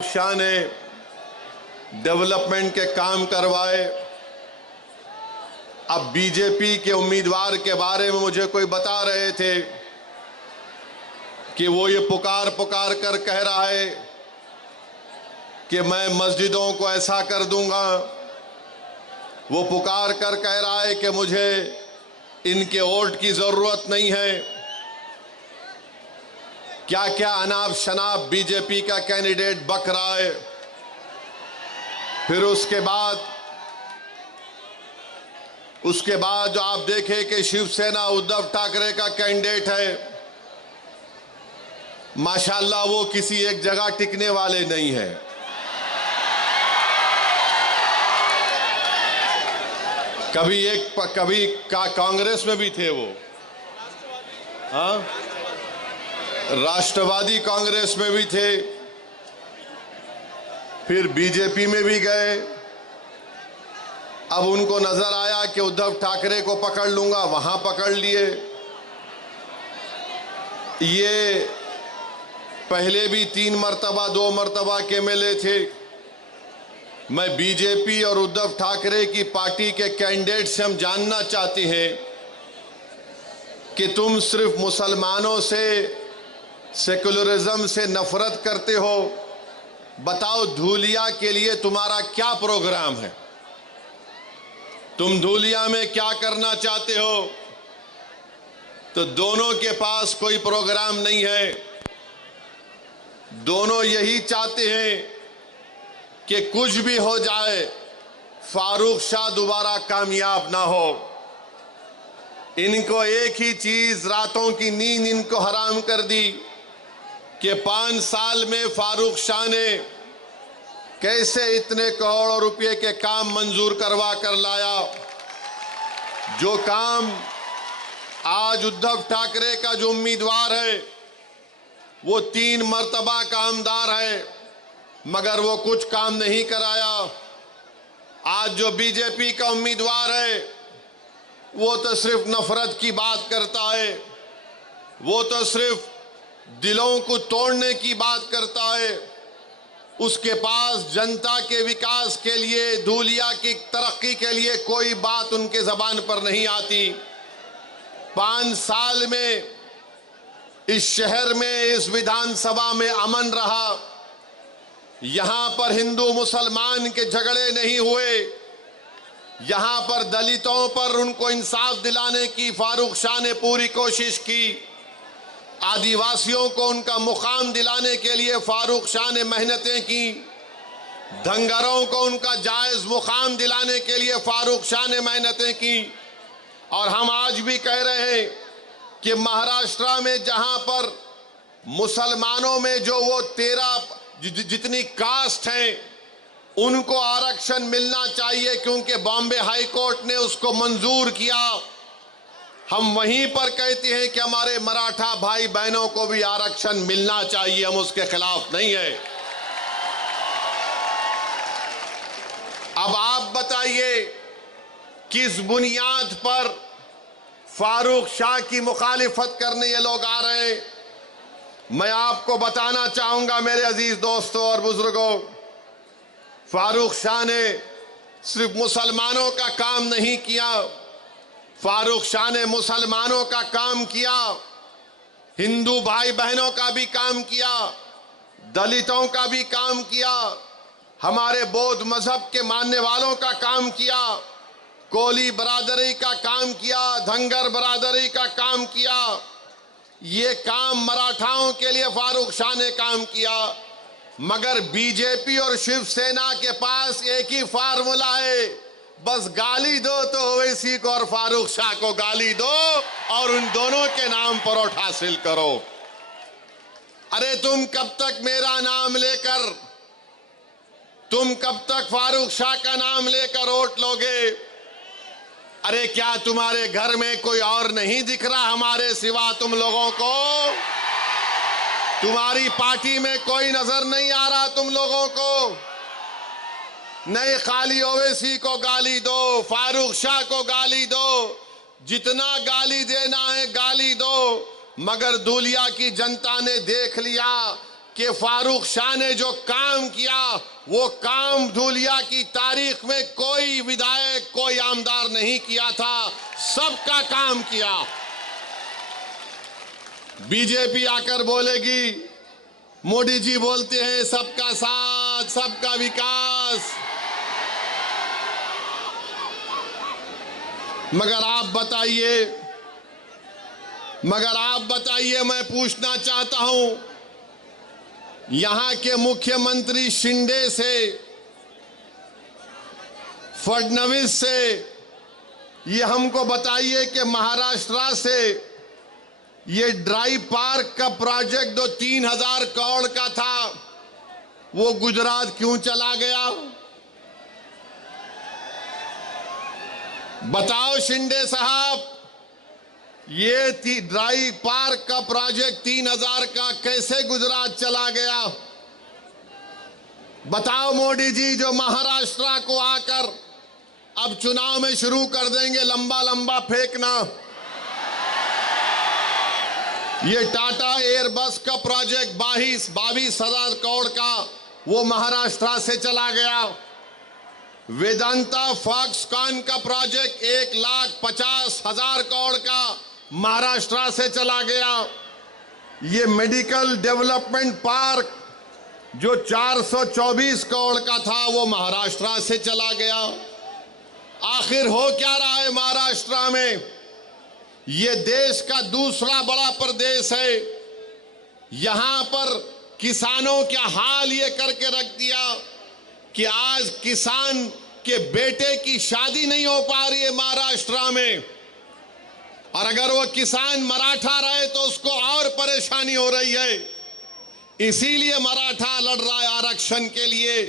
शाह ने डेवलपमेंट के काम करवाए। अब बीजेपी के उम्मीदवार के बारे में मुझे कोई बता रहे थे कि वो ये पुकार पुकार कर कह रहा है कि मैं मस्जिदों को ऐसा कर दूंगा। वो पुकार कर कह रहा है कि मुझे इनके वोट की जरूरत नहीं है। क्या क्या अनाप शनाप बीजेपी का कैंडिडेट बक रहा है। फिर उसके बाद जो आप देखें कि शिवसेना उद्धव ठाकरे का कैंडिडेट है, माशाल्लाह वो किसी एक जगह टिकने वाले नहीं है। कभी कांग्रेस में भी थे वो, हाँ, राष्ट्रवादी कांग्रेस में भी थे, फिर बीजेपी में भी गए। अब उनको नजर आया कि उद्धव ठाकरे को पकड़ लूंगा, वहां पकड़ लिए। ये पहले भी 3 मर्तबा 2 मर्तबा के एमएलए थे। मैं बीजेपी और उद्धव ठाकरे की पार्टी के कैंडिडेट से हम जानना चाहते हैं कि तुम सिर्फ मुसलमानों से, सेकुलरिज्म से नफरत करते हो। बताओ धूलिया के लिए तुम्हारा क्या प्रोग्राम है? तुम धूलिया में क्या करना चाहते हो? तो दोनों के पास कोई प्रोग्राम नहीं है। दोनों यही चाहते हैं कि कुछ भी हो जाए, फारूक शाह दोबारा कामयाब ना हो। इनको एक ही चीज, रातों की नींद इनको हराम कर दी कि 5 साल में फारूक शाह ने कैसे इतने करोड़ों रुपए के काम मंजूर करवा कर लाया। जो काम आज उद्धव ठाकरे का जो उम्मीदवार है वो 3 मर्तबा का आमदार है, मगर वो कुछ काम नहीं कराया। आज जो बीजेपी का उम्मीदवार है वो तो सिर्फ नफरत की बात करता है, वो तो सिर्फ दिलों को तोड़ने की बात करता है। उसके पास जनता के विकास के लिए, धूलिया की तरक्की के लिए कोई बात उनके जबान पर नहीं आती। 5 साल में इस शहर में, इस विधानसभा में अमन रहा। यहां पर हिंदू मुसलमान के झगड़े नहीं हुए। यहां पर दलितों पर उनको इंसाफ दिलाने की फारूक शाह ने पूरी कोशिश की। आदिवासियों को उनका मुकाम दिलाने के लिए फारूक शाह ने मेहनतें की। धंगरों को उनका जायज मुकाम दिलाने के लिए फारूक शाह ने मेहनतें की। और हम आज भी कह रहे हैं कि महाराष्ट्र में जहां पर मुसलमानों में जो वो 13 जितनी कास्ट हैं उनको आरक्षण मिलना चाहिए, क्योंकि बॉम्बे हाई कोर्ट ने उसको मंजूर किया। हम वहीं पर कहते हैं कि हमारे मराठा भाई बहनों को भी आरक्षण मिलना चाहिए, हम उसके खिलाफ नहीं है। अब आप बताइए किस बुनियाद पर फारूक शाह की मुखालिफत करने ये लोग आ रहे हैं? मैं आपको बताना चाहूंगा मेरे अजीज दोस्तों और बुजुर्गों, फारूक शाह ने सिर्फ मुसलमानों का काम नहीं किया, फारूक शाह ने मुसलमानों का काम किया, हिंदू भाई बहनों का भी काम किया, दलितों का भी काम किया, हमारे बौद्ध मजहब के मानने वालों का काम किया, कोली बरादरी का काम किया, धंगर बरादरी का काम किया। ये काम मराठाओं के लिए फारूक शाह ने काम किया। मगर बीजेपी और शिवसेना के पास एक ही फार्मूला है, बस गाली दो तो ओवैसी को और फारूक शाह को गाली दो और उन दोनों के नाम पर वोट हासिल करो। अरे तुम कब तक मेरा नाम लेकर, तुम कब तक फारूक शाह का नाम लेकर वोट लोगे? अरे क्या तुम्हारे घर में कोई और नहीं दिख रहा हमारे सिवा तुम लोगों को? तुम्हारी पार्टी में कोई नजर नहीं आ रहा तुम लोगों को? नहीं, खाली ओवैसी को गाली दो, फारूक शाह को गाली दो, जितना गाली देना है गाली दो। मगर धूलिया की जनता ने देख लिया कि फारूक शाह ने जो काम किया वो काम धूलिया की तारीख में कोई विधायक, कोई आमदार नहीं किया था, सबका काम किया। बीजेपी आकर बोलेगी, मोदी जी बोलते हैं सबका साथ, सबका विकास, मगर आप बताइए, मैं पूछना चाहता हूं यहां के मुख्यमंत्री शिंदे से, फडणवीस से, ये हमको बताइए कि महाराष्ट्र से ये ड्राई पार्क का प्रोजेक्ट जो 3000 करोड़ का था वो गुजरात क्यों चला गया? बताओ शिंदे साहब, ये ड्राई पार्क का प्रोजेक्ट 3000 का कैसे गुजरात चला गया? बताओ मोदी जी, जो महाराष्ट्र को आकर अब चुनाव में शुरू कर देंगे लंबा लंबा फेंकना। ये टाटा एयरबस का प्रोजेक्ट 22,000 करोड़ का वो महाराष्ट्र से चला गया। वेदांता फॉक्सकॉन का प्रोजेक्ट 1,50,000 करोड़ का महाराष्ट्र से चला गया। ये मेडिकल डेवलपमेंट पार्क जो 424 करोड़ का था वो महाराष्ट्र से चला गया। आखिर हो क्या रहा है महाराष्ट्र में? ये देश का दूसरा बड़ा प्रदेश है, यहां पर किसानों का हाल ये करके रख दिया कि आज किसान के बेटे की शादी नहीं हो पा रही है महाराष्ट्र में, और अगर वो किसान मराठा रहे तो उसको और परेशानी हो रही है। इसीलिए मराठा लड़ रहा है आरक्षण के लिए।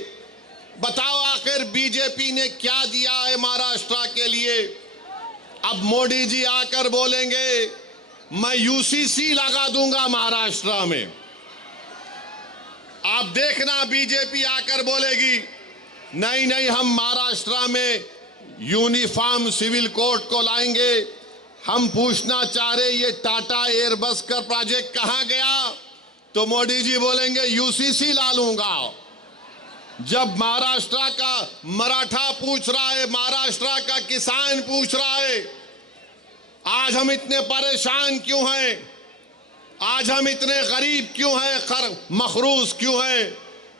बताओ आखिर बीजेपी ने क्या दिया है महाराष्ट्र के लिए? अब मोदी जी आकर बोलेंगे मैं यूसीसी लगा दूंगा महाराष्ट्र में। आप देखना बीजेपी आकर बोलेगी नहीं नहीं, हम महाराष्ट्र में यूनिफॉर्म सिविल कोड को लाएंगे। हम पूछना चाह रहे ये टाटा एयरबस का प्रोजेक्ट कहां गया? तो मोदी जी बोलेंगे यूसीसी ला लूंगा। जब महाराष्ट्र का मराठा पूछ रहा है, महाराष्ट्र का किसान पूछ रहा है आज हम इतने परेशान क्यों हैं, आज हम इतने गरीब क्यों हैं, मखरूज क्यों हैं,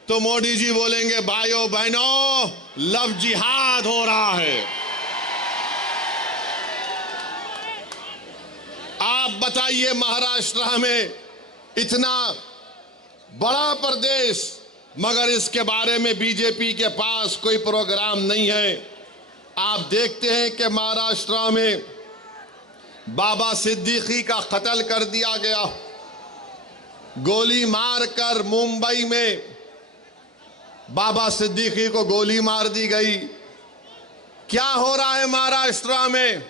तो मोदी जी बोलेंगे भाइयों बहनों लव जिहाद हो रहा है। आप बताइए महाराष्ट्र में इतना बड़ा प्रदेश, मगर इसके बारे में बीजेपी के पास कोई प्रोग्राम नहीं है। आप देखते हैं कि महाराष्ट्र में बाबा सिद्दीकी का कत्ल कर दिया गया, गोली मारकर मुंबई में बाबा सिद्दीकी को गोली मार दी गई। क्या हो रहा है महाराष्ट्र में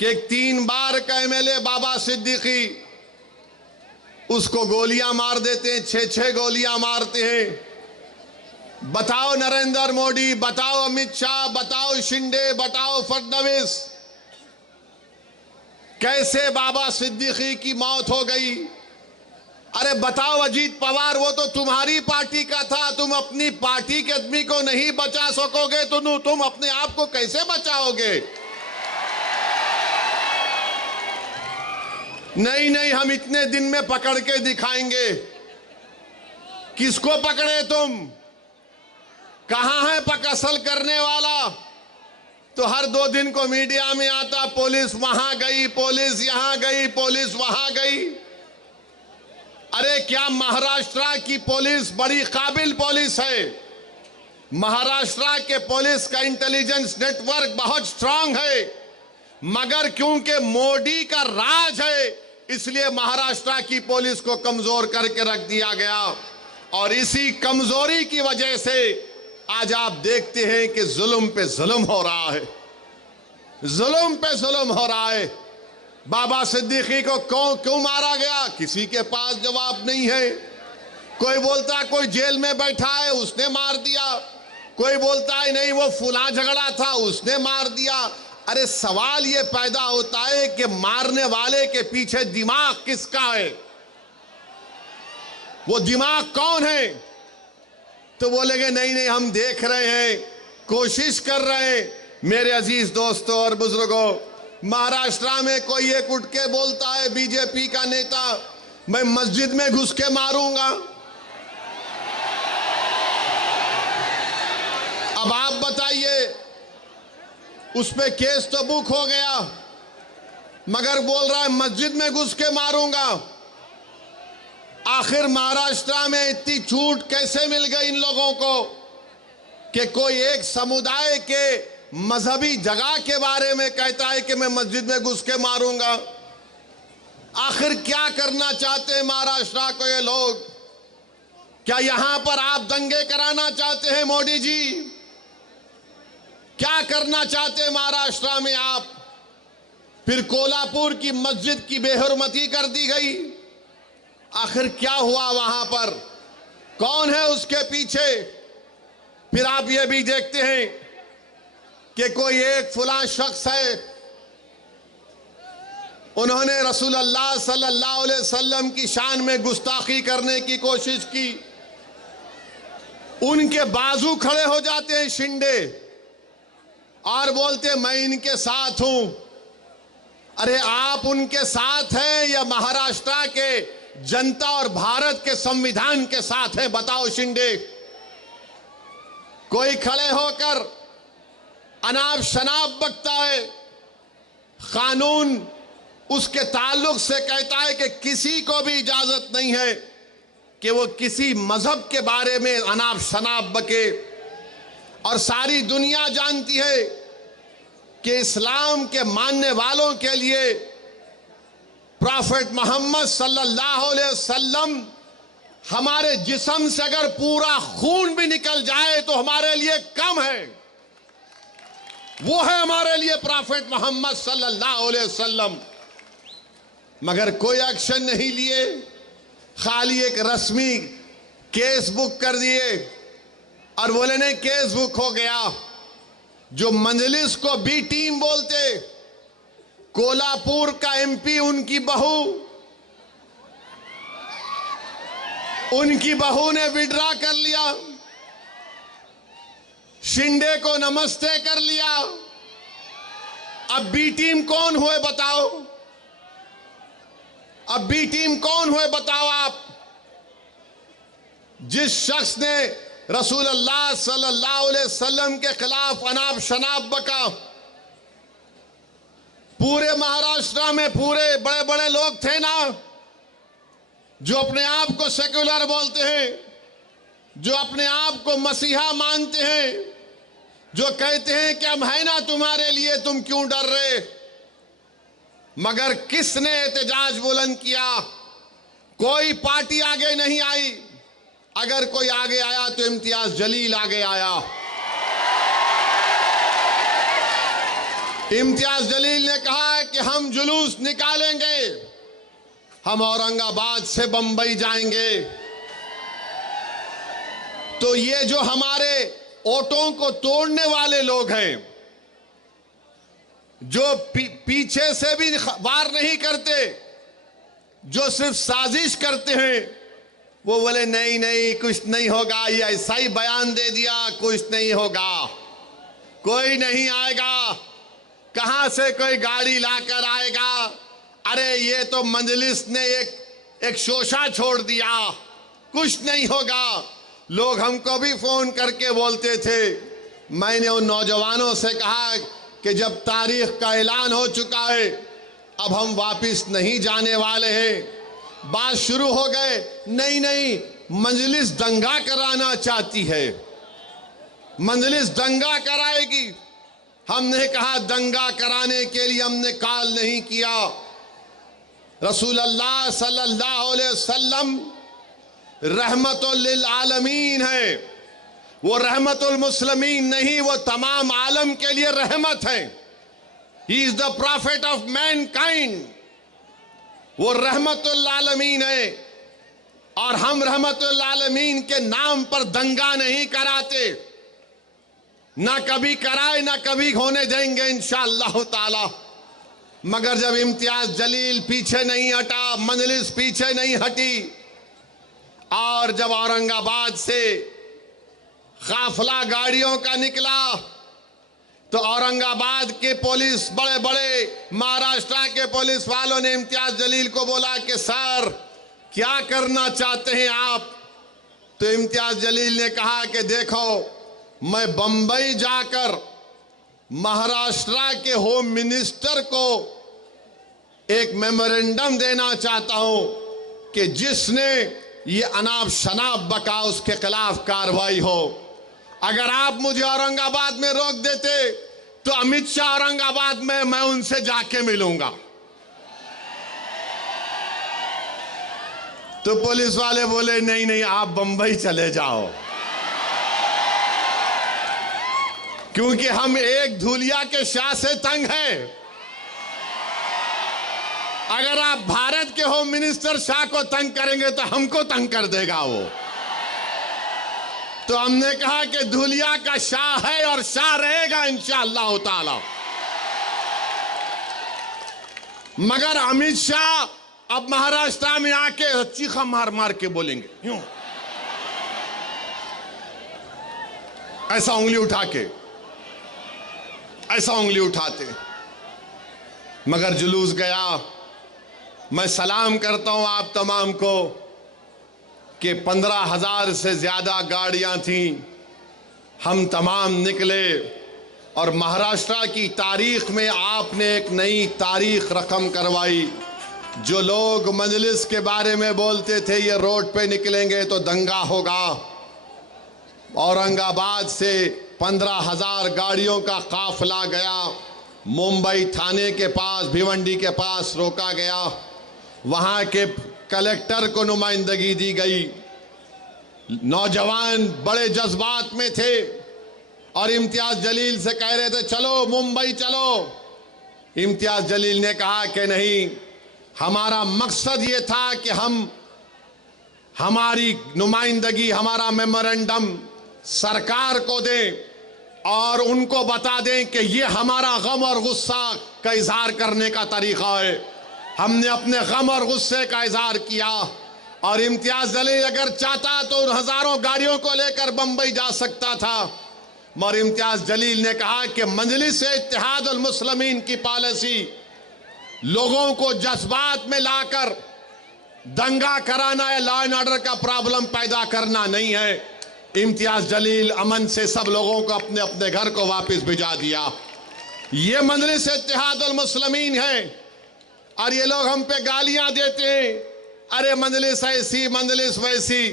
कि 3 बार का एमएलए बाबा सिद्दीकी, उसको गोलियां मार देते हैं, 6-6 गोलियां मारते हैं। बताओ नरेंद्र मोदी, बताओ अमित शाह, बताओ शिंदे, बताओ फडणवीस, कैसे बाबा सिद्दीकी की मौत हो गई? अरे बताओ अजीत पवार, वो तो तुम्हारी पार्टी का था, तुम अपनी पार्टी के आदमी को नहीं बचा सकोगे तो तुम अपने आप को कैसे बचाओगे? नहीं नहीं, हम इतने दिन में पकड़ के दिखाएंगे। किसको पकड़े तुम? कहां है असल करने वाला? तो हर 2 दिन को मीडिया में आता पुलिस वहां गई, पुलिस यहां गई, पुलिस वहां गई। अरे क्या महाराष्ट्र की पुलिस बड़ी काबिल पुलिस है। महाराष्ट्र के पुलिस का इंटेलिजेंस नेटवर्क बहुत स्ट्रांग है, मगर क्योंकि मोदी का राज है इसलिए महाराष्ट्र की पुलिस को कमजोर करके रख दिया गया। और इसी कमजोरी की वजह से आज आप देखते हैं कि जुल्म पे जुल्म हो रहा है, जुल्म पे जुल्म हो रहा है। बाबा सिद्दीकी को क्यों मारा गया? किसी के पास जवाब नहीं है। कोई बोलता है कोई जेल में बैठा है उसने मार दिया, कोई बोलता है नहीं वो फुला झगड़ा था उसने मार दिया। अरे सवाल ये पैदा होता है कि मारने वाले के पीछे दिमाग किसका है? वो दिमाग कौन है? तो बोलेंगे नहीं नहीं हम देख रहे हैं, कोशिश कर रहे हैं। मेरे अजीज दोस्तों और बुजुर्गों, महाराष्ट्र में कोई एक उठ के बोलता है बीजेपी का नेता, मैं मस्जिद में घुस के मारूंगा। अब आप बताइए, उस पे केस तो बुक हो गया, मगर बोल रहा है मस्जिद में घुस के मारूंगा। आखिर महाराष्ट्र में इतनी छूट कैसे मिल गई इन लोगों को कि कोई एक समुदाय के मजहबी जगह के बारे में कहता है कि मैं मस्जिद में घुस के मारूंगा। आखिर क्या करना चाहते हैं महाराष्ट्र को ये लोग? क्या यहां पर आप दंगे कराना चाहते हैं मोदी जी? क्या करना चाहते हैं महाराष्ट्र में आप? फिर कोल्हापुर की मस्जिद की बेहरमती कर दी गई। आखिर क्या हुआ वहां पर? कौन है उसके पीछे? फिर आप ये भी देखते हैं कि कोई एक फलां शख्स है, उन्होंने रसूलुल्लाह सल्लल्लाहु अलैहि वसल्लम की शान में गुस्ताखी करने की कोशिश की। उनके बाजू खड़े हो जाते हैं शिंदे और बोलते हैं मैं इनके साथ हूं। अरे आप उनके साथ हैं या महाराष्ट्र के जनता और भारत के संविधान के साथ हैं? बताओ शिंदे। कोई खड़े होकर अनाप शनाप बकता है, कानून उसके ताल्लुक से कहता है कि किसी को भी इजाजत नहीं है कि वो किसी मजहब के बारे में अनाप शनाप बके। और सारी दुनिया जानती है कि इस्लाम के मानने वालों के लिए प्रॉफेट मोहम्मद सल्लल्लाहु अलैहि वसल्लम हमारे जिस्म से अगर पूरा खून भी निकल जाए तो हमारे लिए कम है। वो है हमारे लिए प्रॉफेट मोहम्मद सल्लल्लाहु अलैहि वसल्लम। मगर कोई एक्शन नहीं लिए, खाली एक रस्मी केस बुक कर दिए और बोले नहीं केस बुक हो गया। जो मजलिस को बी टीम बोलते, कोल्हापुर का एमपी उनकी बहू ने विड्रा कर लिया, शिंदे को नमस्ते कर लिया। अब बी टीम कौन हुए बताओ? अब बी टीम कौन हुए बताओ आप? जिस शख्स ने रसूलुल्लाह सल्लल्लाहु अलैहि वसल्लम के खिलाफ अनाप शनाप बका, पूरे महाराष्ट्र में पूरे बड़े बड़े लोग थे ना जो अपने आप को सेक्युलर बोलते हैं, जो अपने आप को मसीहा मानते हैं, जो कहते हैं कि हम है ना तुम्हारे लिए, तुम क्यों डर रहे? मगर किसने एहतजाज बुलंद किया? कोई पार्टी आगे नहीं आई। अगर कोई आगे आया तो इम्तियाज जलील आगे आया। इम्तियाज जलील ने कहा कि हम जुलूस निकालेंगे, हम औरंगाबाद से बंबई जाएंगे। तो ये जो हमारे ओटों को तोड़ने वाले लोग हैं, जो पीछे से भी वार नहीं करते, जो सिर्फ साजिश करते हैं, वो बोले नहीं नहीं कुछ नहीं होगा, ये ऐसा ही बयान दे दिया, कुछ नहीं होगा, कोई नहीं आएगा, कहां से कोई गाड़ी लाकर आएगा, अरे ये तो मजलिस ने एक शोशा छोड़ दिया, कुछ नहीं होगा। लोग हमको भी फोन करके बोलते थे। मैंने उन नौजवानों से कहा कि जब तारीख का ऐलान हो चुका है, अब हम वापस नहीं जाने वाले हैं। बात शुरू हो गए, नहीं नहीं मजलिस दंगा कराना चाहती है, मजलिस दंगा कराएगी। हमने कहा दंगा कराने के लिए हमने कॉल नहीं किया। रसूलुल्लाह सल्लल्लाहु अलैहि वसल्लम रहमतुल लिल आलमीन है, वो रहमतुल मुस्लिमीन नहीं, वो तमाम आलम के लिए रहमत है। He is the profit of Mankind, वो रहमतुल आलमीन है। और हम रहमतुल आलमीन के नाम पर दंगा नहीं कराते, ना कभी कराए ना कभी होने देंगे इंशाअल्लाह ताला। मगर जब इम्तियाज जलील पीछे नहीं हटा, मजलिस पीछे नहीं हटी, और जब औरंगाबाद से काफिला गाड़ियों का निकला तो औरंगाबाद के पुलिस बड़े बड़े महाराष्ट्र के पुलिस वालों ने इम्तियाज जलील को बोला कि सर क्या करना चाहते हैं आप। तो इम्तियाज जलील ने कहा कि देखो, मैं बंबई जाकर महाराष्ट्र के होम मिनिस्टर को एक मेमोरेंडम देना चाहता हूं कि जिसने ये अनाप शनाप बका उसके खिलाफ कार्रवाई हो। अगर आप मुझे औरंगाबाद में रोक देते तो अमित शाह औरंगाबाद में, मैं उनसे जाके मिलूंगा। तो पुलिस वाले बोले नहीं नहीं, आप बंबई चले जाओ, क्योंकि हम एक धूलिया के शाह से तंग हैं। अगर आप भारत के होम मिनिस्टर शाह को तंग करेंगे तो हमको तंग कर देगा वो। तो हमने कहा कि धूलिया का शाह है और शाह रहेगा इंशाअल्लाह ताला। मगर अमित शाह अब महाराष्ट्र में आके चीखा मार मार के बोलेंगे, यूं ऐसा उंगली उठा के, ऐसा उंगली उठाते। मगर जुलूस गया। मैं सलाम करता हूं आप तमाम को कि 15,000 से ज्यादा गाड़ियां थीं। हम तमाम निकले और महाराष्ट्र की तारीख में आपने एक नई तारीख रकम करवाई। जो लोग मजलिस के बारे में बोलते थे ये रोड पे निकलेंगे तो दंगा होगा, औरंगाबाद से 15,000 गाड़ियों का काफिला गया। मुंबई थाने के पास, भिवंडी के पास रोका गया। वहां के कलेक्टर को नुमाइंदगी दी गई। नौजवान बड़े जज्बात में थे और इम्तियाज जलील से कह रहे थे चलो मुंबई चलो। इम्तियाज जलील ने कहा कि नहीं, हमारा मकसद ये था कि हम हमारी नुमाइंदगी, हमारा मेमोरेंडम सरकार को दें और उनको बता दें कि ये हमारा गम और गुस्सा का इजहार करने का तरीका है। हमने अपने गम और गुस्से का इजहार किया और इम्तियाज जलील अगर चाहता तो उन हजारों गाड़ियों को लेकर बंबई जा सकता था। मगर इम्तियाज जलील ने कहा कि मजलिस इत्तेहाद उल मुस्लिमीन की पॉलिसी लोगों को जज्बात में लाकर दंगा कराना है, लॉ एंड ऑर्डर का प्रॉब्लम पैदा करना नहीं है। इम्तियाज जलील अमन से सब लोगों को अपने अपने घर को वापस भिजा दिया। ये मजलिस इत्तेहाद उल मुस्लिमीन है और ये लोग हम पे गालियां देते हैं, अरे मजलिस ऐसी मजलिस वैसी।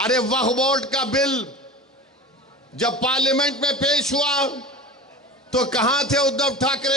अरे वक्फ बोर्ड का बिल जब पार्लियामेंट में पेश हुआ तो कहां थे उद्धव ठाकरे